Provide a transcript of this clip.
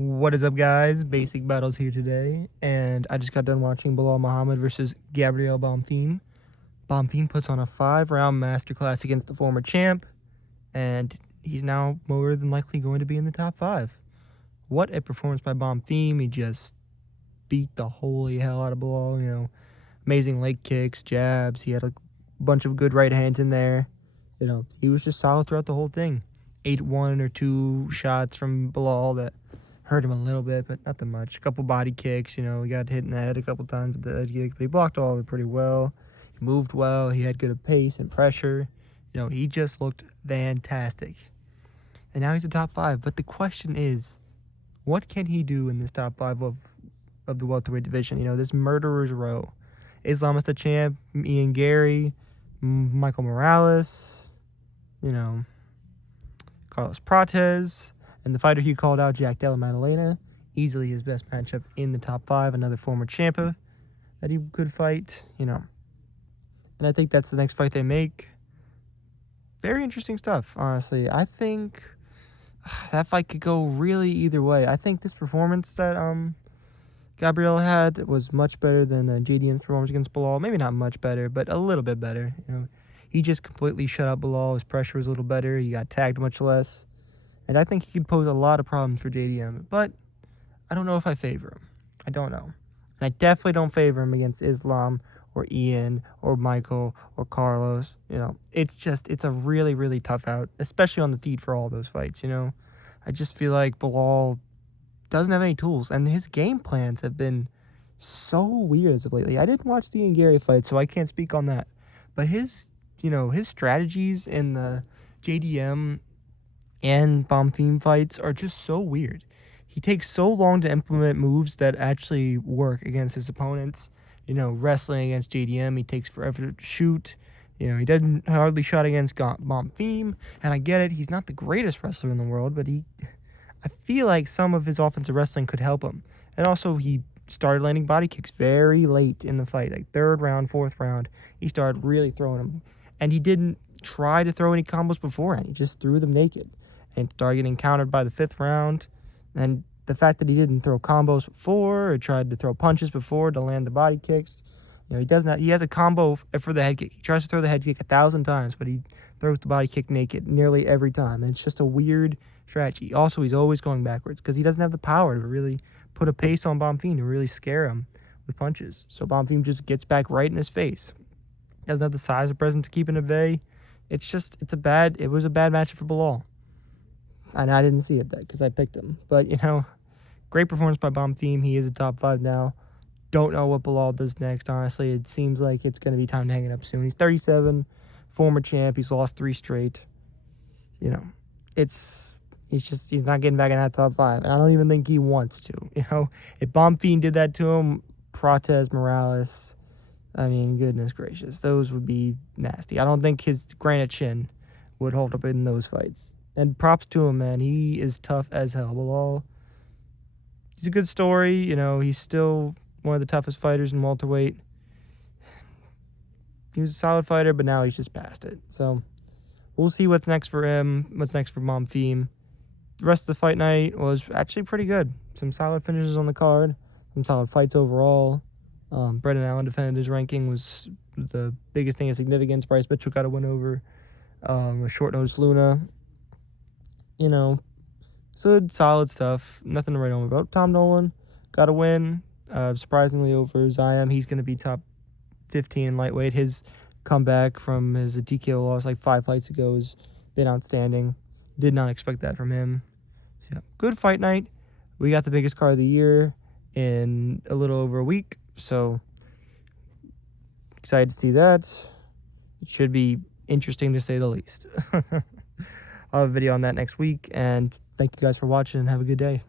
What is up, guys? Basic Battles here today, and I just got done watching Bilal Muhammad versus Gabriel Bonfim. Bonfim puts on a 5-round masterclass against the former champ, and he's now more than likely going to be in the top 5. What a performance by Bonfim. He just beat the holy hell out of Bilal, amazing leg kicks, jabs. He had a bunch of good right hands in there. He was just solid throughout the whole thing. 1 or 2 shots from Bilal that hurt him a little bit, but nothing much. A couple body kicks, he got hit in the head a couple times with the head kick, but he blocked all of it pretty well. He moved well. He had good pace and pressure. He just looked fantastic. And now he's a top 5. But the question is, what can he do in this top 5 of the welterweight division? This murderer's row. Islam is the champ, Ian Gary, Michael Morales, Carlos Prates, and the fighter he called out, Jack Della Maddalena, easily his best matchup in the top 5, another former champa that he could fight, And I think that's the next fight they make. Very interesting stuff, honestly. I think that fight could go really either way. I think this performance that Gabriel had was much better than JDM's performance against Bilal. Maybe not much better, but a little bit better. He just completely shut out Bilal. His pressure was a little better. He got tagged much less. And I think he could pose a lot of problems for JDM. But I don't know if I favor him. I don't know. And I definitely don't favor him against Islam or Ian or Michael or Carlos. It's a really, really tough out, especially on the feet for all those fights, I just feel like Bilal doesn't have any tools. And his game plans have been so weird as of lately. I didn't watch the Ian Gary fight, so I can't speak on that. But his strategies in the JDM and Bonfim fights are just so weird. He takes so long to implement moves that actually work against his opponents. Wrestling against JDM, he takes forever to shoot. He doesn't hardly shot against Bonfim, and I get it. He's not the greatest wrestler in the world, but I feel like some of his offensive wrestling could help him. And also, he started landing body kicks very late in the fight, like 3rd round, 4th round. He started really throwing them. And he didn't try to throw any combos beforehand. He just threw them naked and started getting countered by the 5th round. And the fact that he didn't throw combos before or tried to throw punches before to land the body kicks, he has a combo for the head kick. He tries to throw the head kick 1,000 times, but he throws the body kick naked nearly every time. And it's just a weird strategy. Also, he's always going backwards because he doesn't have the power to really put a pace on Bonfim to really scare him with punches. So Bonfim just gets back right in his face. Doesn't have the size or presence to keep him at bay. It was a bad matchup for Bilal. And I didn't see it because I picked him. But, great performance by Bonfim. He is a top 5 now. Don't know what Bilal does next, honestly. It seems like it's going to be time to hang it up soon. He's 37, former champ. He's lost 3 straight. He's not getting back in that top 5. And I don't even think he wants to. If Bonfim did that to him, Prates, Morales, I mean, goodness gracious. Those would be nasty. I don't think his granite chin would hold up in those fights. And props to him, man. He is tough as hell. Bilal, he's a good story. He's still one of the toughest fighters in welterweight. He was a solid fighter, but now he's just past it. So we'll see what's next for him, what's next for Bonfim. The rest of the fight night was actually pretty good. Some solid finishes on the card, some solid fights overall. Brendan Allen defended his ranking, was the biggest thing of significance. Bryce Mitchell got a win over a short-nosed Luna. Good, solid stuff. Nothing to write home about. Tom Nolan got a win, surprisingly over Ziam. He's going to be top 15 in lightweight. His comeback from his TKO loss like 5 fights ago has been outstanding. Did not expect that from him. So, yeah, good fight night. We got the biggest card of the year in a little over a week. So excited to see that. It should be interesting to say the least. I'll have a video on that next week, and thank you guys for watching and have a good day.